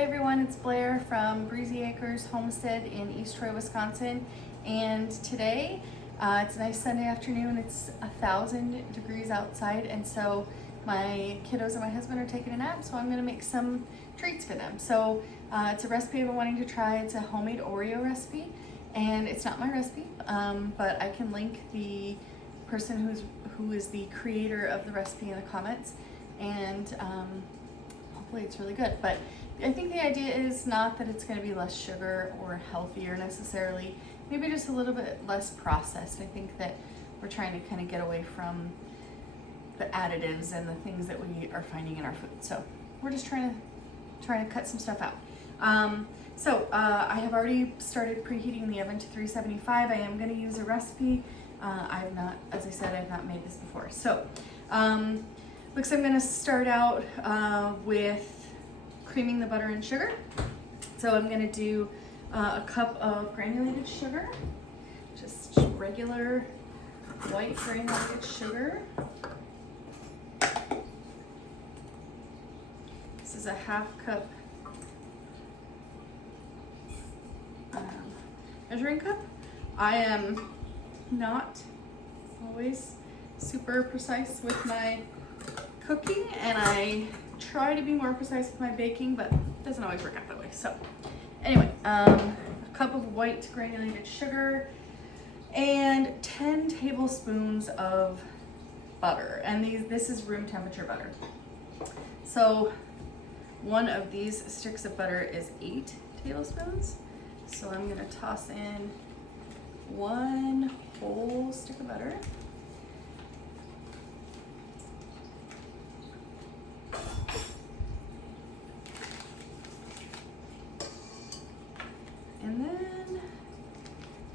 Hi everyone, it's Blair from Breezy Acres Homestead in East Troy, Wisconsin. And today, it's a nice Sunday afternoon. It's 1,000 degrees outside, and so my kiddos and my husband are taking a nap, so I'm gonna make some treats for them. So it's a recipe I've been wanting to try. It's a homemade Oreo recipe, and it's not my recipe, but I can link the person who is the creator of the recipe in the comments, and hopefully it's really good. But I think the idea is not that it's going to be less sugar or healthier necessarily, maybe just a little bit less processed. I think that we're trying to kind of get away from the additives and the things that we are finding in our food. So we're just trying to cut some stuff out. I have already started preheating the oven to 375. I am going to use a recipe. I've not, as I said, I've not made this before. So looks like I'm going to start out with creaming the butter and sugar. So I'm going to do a cup of granulated sugar, just regular white granulated sugar. This is a half cup measuring cup. I am not always super precise with my cooking, and I try to be more precise with my baking, but it doesn't always work out that way. So anyway, a cup of white granulated sugar and 10 tablespoons of butter, and this is room temperature butter. So one of these sticks of butter is 8 tablespoons. So I'm gonna toss in one whole stick of butter. And then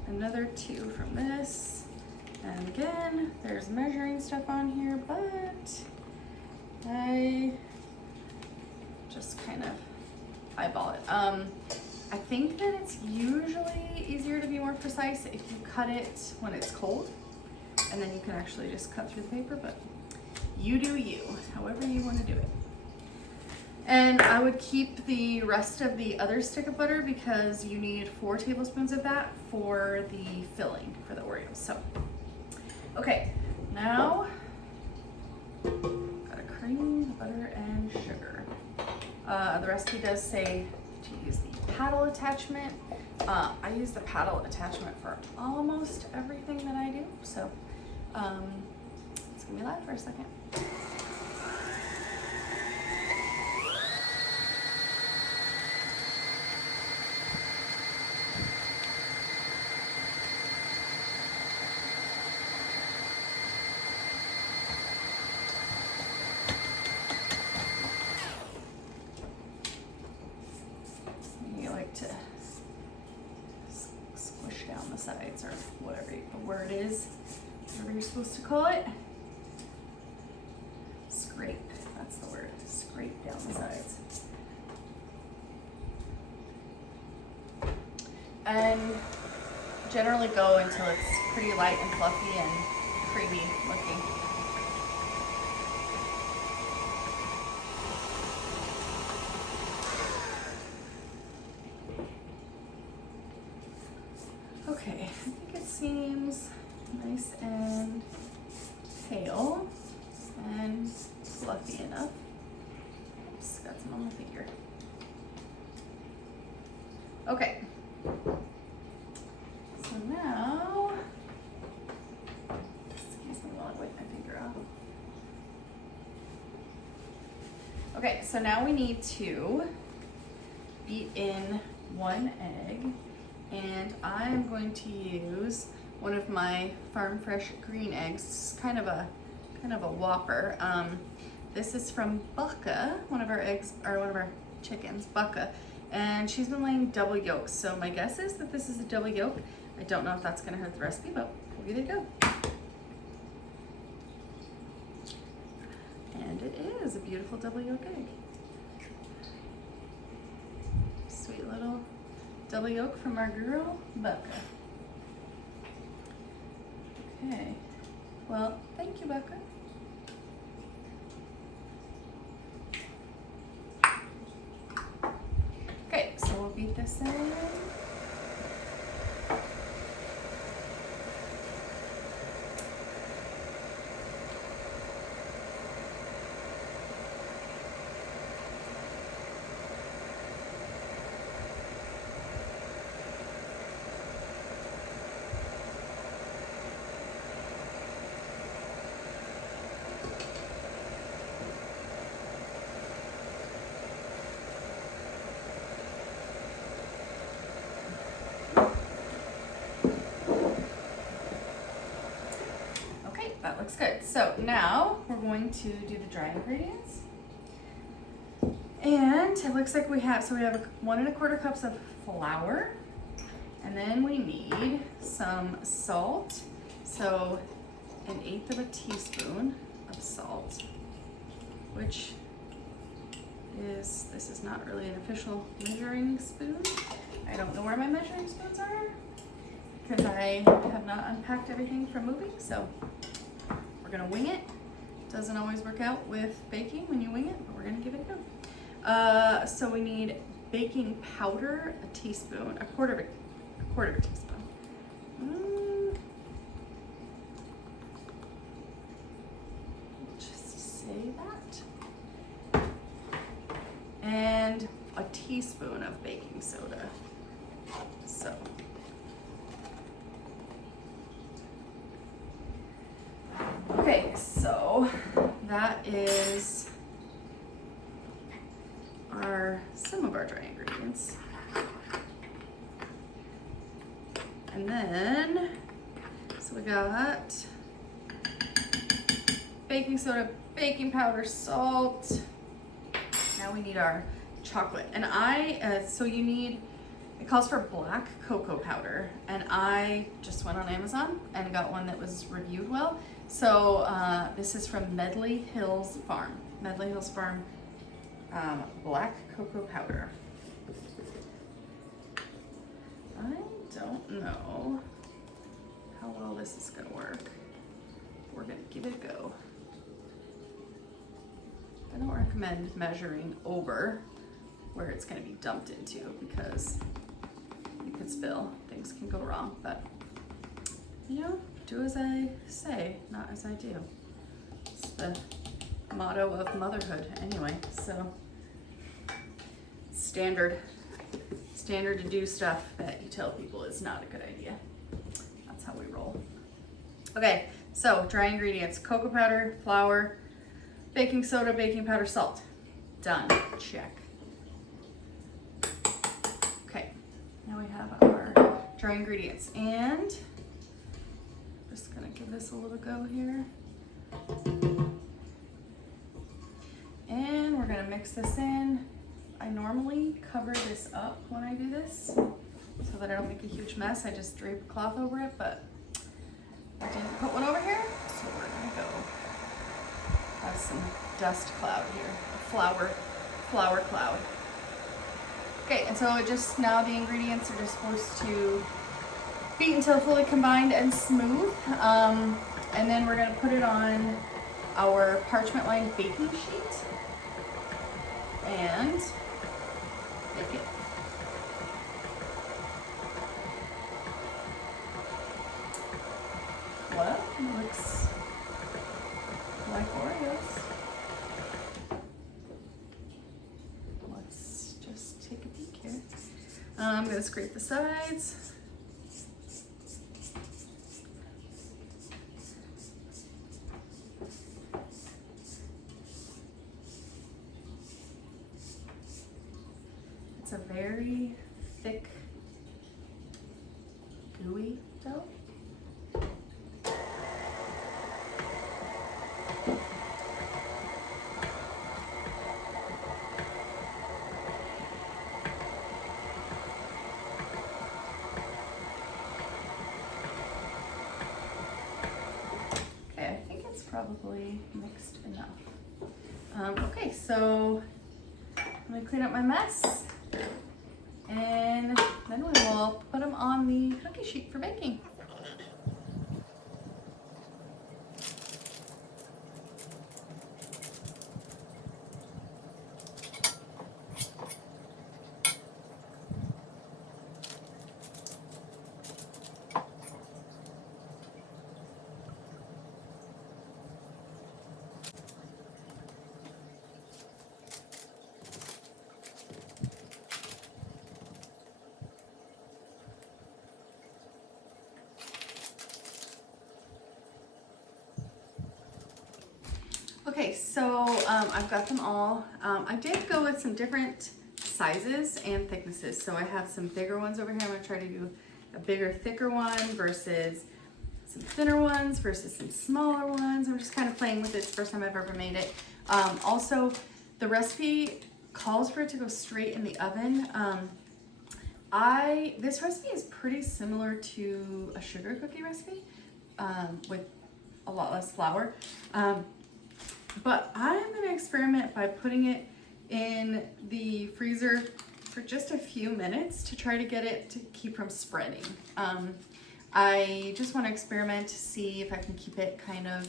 another 2 from this. And again, there's measuring stuff on here, but I just kind of eyeball it. I think that it's usually easier to be more precise if you cut it when it's cold, and then you can actually just cut through the paper, but you do you, however you want to do it. And I would keep the rest of the other stick of butter because you need 4 tablespoons of that for the filling for the Oreos. So, okay, now gotta cream the butter and sugar. The recipe does say to use the paddle attachment. I use the paddle attachment for almost everything that I do. So, it's gonna be live for a second. To squish down the sides, or whatever the word is, whatever you're supposed to call it. Scrape, that's the word. Scrape down the sides. And generally go until it's pretty light and fluffy and creamy looking. Okay, I think it seems nice and pale and fluffy enough. Oops, got some on my finger. Okay, so now, excuse me while I wipe my finger off. Okay, so now we need to beat in 1 egg. And I'm going to use one of my farm fresh green eggs. It's kind of a whopper. This is from Bucka, one of our chickens, Bucka, and she's been laying double yolks. So my guess is that this is a double yolk. I don't know if that's going to hurt the recipe, but we'll give it a go. And it is a beautiful double yolk egg. Sweet little double yolk from our girl, Bucka. Okay, well, thank you, Bucka. beat this in. That looks good. So now we're going to do the dry ingredients. And it looks like we have 1 1/4 cups of flour. And then we need some salt. So 1/8 of a teaspoon of salt, which is, this is not really an official measuring spoon. I don't know where my measuring spoons are because I have not unpacked everything from moving. So we're gonna wing it. Doesn't always work out with baking when you wing it, but we're gonna give it a go. So we need baking powder, a teaspoon, a quarter of a teaspoon. Just say that. And a teaspoon of baking soda. So. Okay, so that is some of our dry ingredients. And then, so we got baking soda, baking powder, salt. Now we need our chocolate. And so you need, it calls for black cocoa powder. And I just went on Amazon and got one that was reviewed well. So this is from Medley Hills Farm. Medley Hills Farm black cocoa powder. I don't know how well this is gonna work. We're gonna give it a go. I don't recommend measuring over where it's gonna be dumped into because you could spill, things can go wrong, but you know, do as I say, not as I do. It's the motto of motherhood anyway, so standard to do stuff that you tell people is not a good idea. That's how we roll. Okay, so dry ingredients: cocoa powder, flour, baking soda, baking powder, salt. Done, check. Okay, now we have our dry ingredients, and just gonna give this a little go here. And we're gonna mix this in. I normally cover this up when I do this so that I don't make a huge mess. I just drape a cloth over it, but I didn't put one over here, so we're gonna go have some dust cloud here, a flour cloud. Okay, and so now the ingredients are just supposed to beat until fully combined and smooth. And then we're gonna put it on our parchment lined baking sheet and bake it. Well, it looks like Oreos. Let's just take a peek here. I'm gonna scrape the sides. It's a very thick, gooey dough. Okay, I think it's probably mixed enough. Okay, so let me clean up my mess. And then we will put them on the cookie sheet for baking. Okay, so I've got them all. I did go with some different sizes and thicknesses. So I have some bigger ones over here. I'm gonna try to do a bigger, thicker one versus some thinner ones versus some smaller ones. I'm just kind of playing with it. It's the first time I've ever made it. Also, the recipe calls for it to go straight in the oven. This recipe is pretty similar to a sugar cookie recipe with a lot less flour. But I'm gonna experiment by putting it in the freezer for just a few minutes to try to get it to keep from spreading. I just want to experiment to see if I can keep it kind of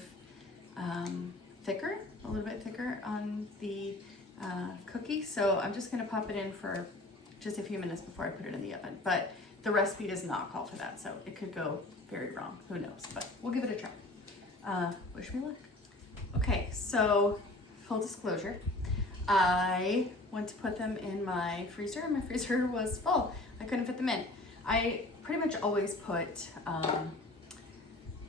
thicker, a little bit thicker on the cookie. So I'm just going to pop it in for just a few minutes before I put it in the oven. But the recipe does not call for that, so it could go very wrong. Who knows? But we'll give it a try. Wish me luck. Okay, so full disclosure, I went to put them in my freezer and my freezer was full. I couldn't fit them in. I pretty much always put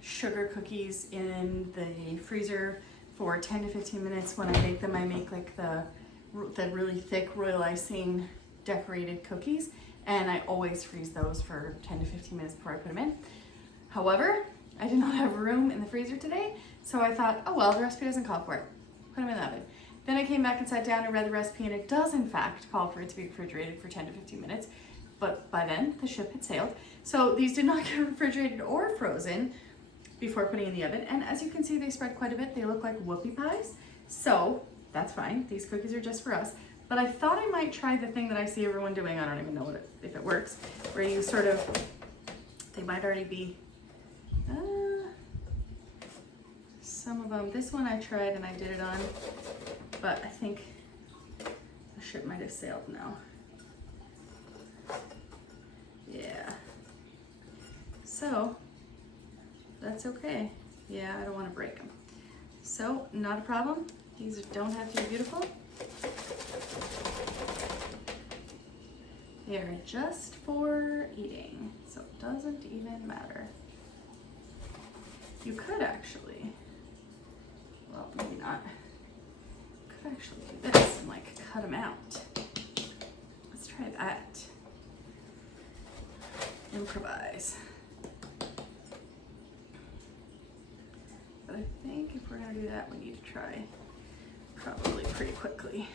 sugar cookies in the freezer for 10 to 15 minutes. When I make them, I make like the really thick royal icing decorated cookies, and I always freeze those for 10 to 15 minutes before I put them in. However, I did not have room in the freezer today, so I thought, oh well, the recipe doesn't call for it. Put them in the oven. Then I came back and sat down and read the recipe, and it does in fact call for it to be refrigerated for 10 to 15 minutes. But by then, the ship had sailed. So these did not get refrigerated or frozen before putting in the oven. And as you can see, they spread quite a bit. They look like whoopie pies. So that's fine. These cookies are just for us. But I thought I might try the thing that I see everyone doing. I don't even know if it works. Where you sort of, they might already be, some of them. This one I tried and I did it on, but I think the ship might have sailed now. Yeah, so that's okay. Yeah, I don't want to break them. So not a problem. These don't have to be beautiful. They're just for eating, so it doesn't even matter. You could actually, well, maybe not. You could actually do this and like cut them out. Let's try that. Improvise. But I think if we're gonna do that, we need to try probably pretty quickly.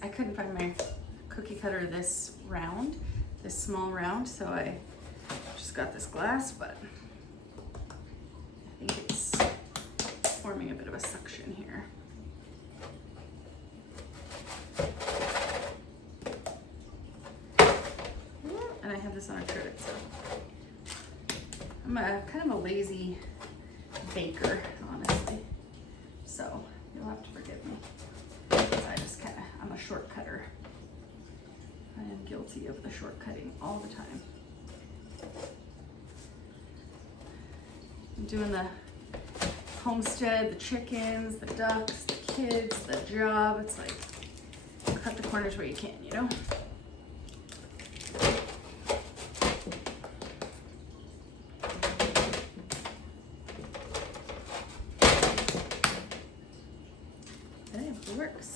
I couldn't find my cookie cutter this round, this small round, so I just got this glass, but I think it's forming a bit of a suction here. And I have this on acrylic, so I'm kind of a lazy baker, honestly, so you'll have to forgive me. I'm a shortcutter. I am guilty of the shortcutting all the time. I'm doing the homestead, the chickens, the ducks, the kids, the job. It's like, cut the corners where you can, you know? Hey, it works.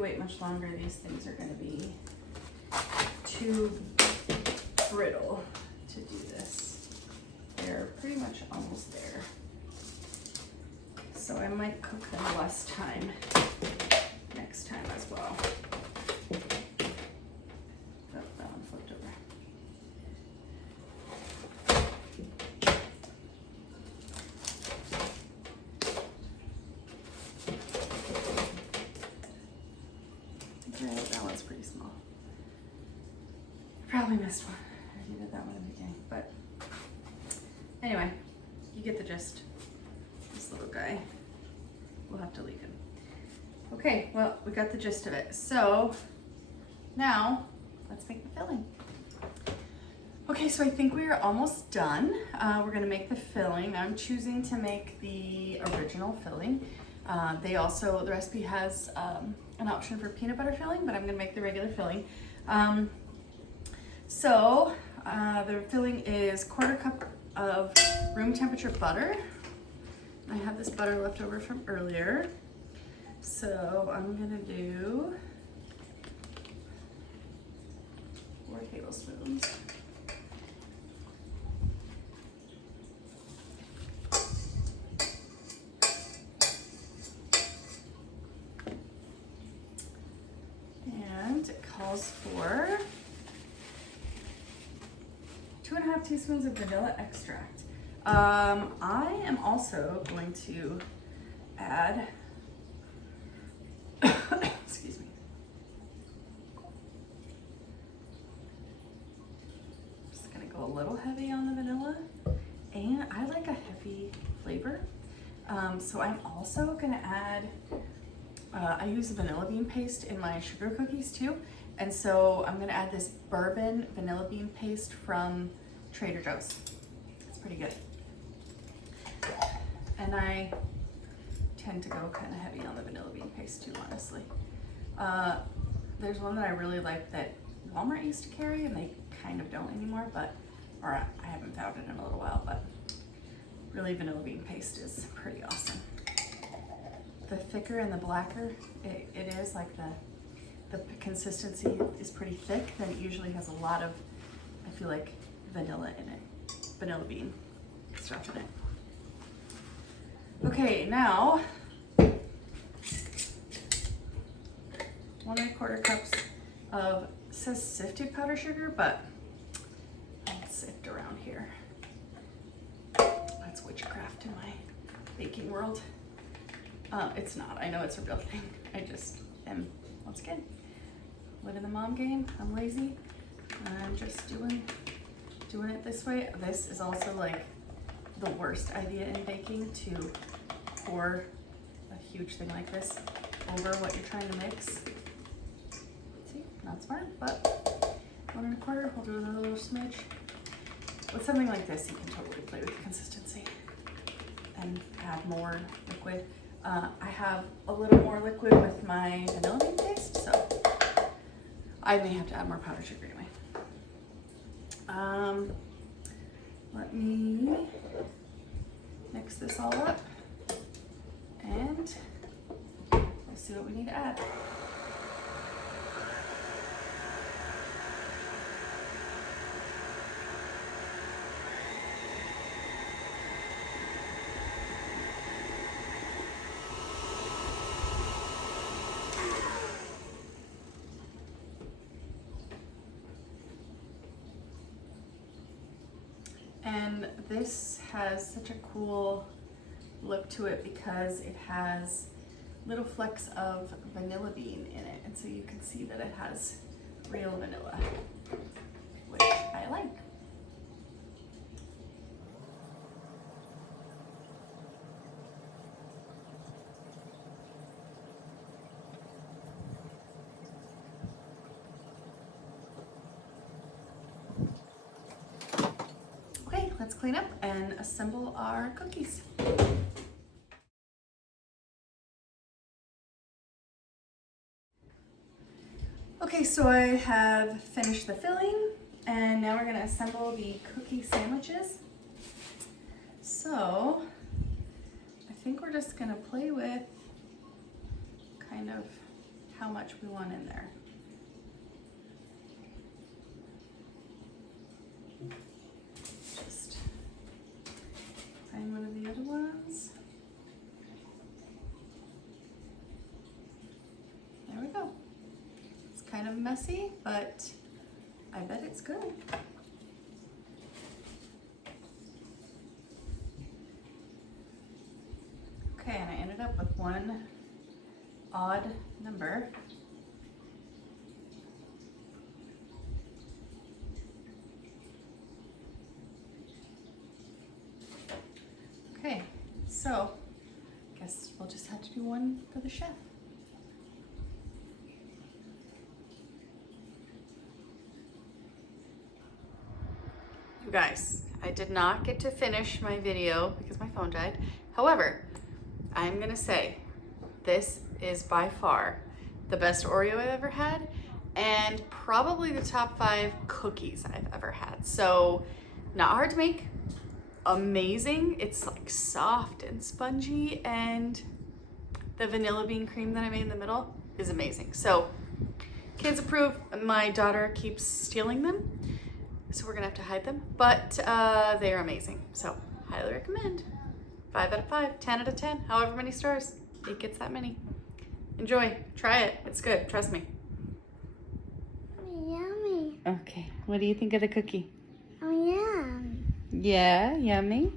Wait much longer, these things are going to be too brittle to do this. They're pretty much almost there. So I might cook them less time next time as well. Oh, that one flipped over. That one's pretty small. Probably missed one. I already did that one at the beginning, but anyway, you get the gist. This little guy, we'll have to leave him. Okay, well, we got the gist of it. So now let's make the filling. Okay, so I think we are almost done. We're gonna make the filling. I'm choosing to make the original filling. The recipe has an option for peanut butter filling, but I'm gonna make the regular filling. The filling is 1/4 cup of room temperature butter. I have this butter left over from earlier. So I'm gonna do 4 tablespoons. And it calls for 2.5 teaspoons of vanilla extract. I am also going to add, excuse me, just gonna go a little heavy on the vanilla, and I like a heavy flavor. So I'm also gonna add, I use vanilla bean paste in my sugar cookies too, and so I'm gonna add this bourbon vanilla bean paste from Trader Joe's. It's pretty good. And I tend to go kind of heavy on the vanilla bean paste too, honestly. There's one that I really like that Walmart used to carry, and they kind of don't anymore, or I haven't found it in a little while, but really vanilla bean paste is pretty awesome. The thicker and the blacker it is, like the consistency is pretty thick, then it usually has a lot of, I feel like, vanilla in it, vanilla bean stuff in it. Okay, now 1¼ cups of, it says sifted powdered sugar, but I'll sift around here. That's witchcraft in my baking world. It's not, I know it's a real thing. I just am, once again, winning the mom game. I'm lazy. I'm just doing it this way. This is also like the worst idea in baking, to pour a huge thing like this over what you're trying to mix. See, not smart, but 1¼ we'll do another little smidge. With something like this, you can totally play with the consistency and add more liquid. I have a little more liquid with my vanilla bean paste, so I may have to add more powdered sugar anyway. Let me mix this all up, and we'll see what we need to add. And this has such a cool look to it because it has little flecks of vanilla bean in it. And so you can see that it has real vanilla, which I like. Let's clean up and assemble our cookies. Okay, so I have finished the filling, and now we're gonna assemble the cookie sandwiches. So I think we're just gonna play with kind of how much we want in there. Find one of the other ones. There we go. It's kind of messy, but I bet it's good. Okay, and I ended up with one odd number. Okay, so I guess we'll just have to do one for the chef. You guys, I did not get to finish my video because my phone died. However, I'm gonna say this is by far the best Oreo I've ever had and probably the top 5 cookies I've ever had. So not hard to make, amazing. It's like soft and spongy, and the vanilla bean cream that I made in the middle is amazing. So kids approve. My daughter keeps stealing them, so we're gonna have to hide them, but they are amazing. So highly recommend. 5 out of 5, 10 out of 10, however many stars. It gets that many. Enjoy, try it. It's good, trust me. Yummy. Okay, what do you think of the cookie? Oh, yeah. Yeah, yummy.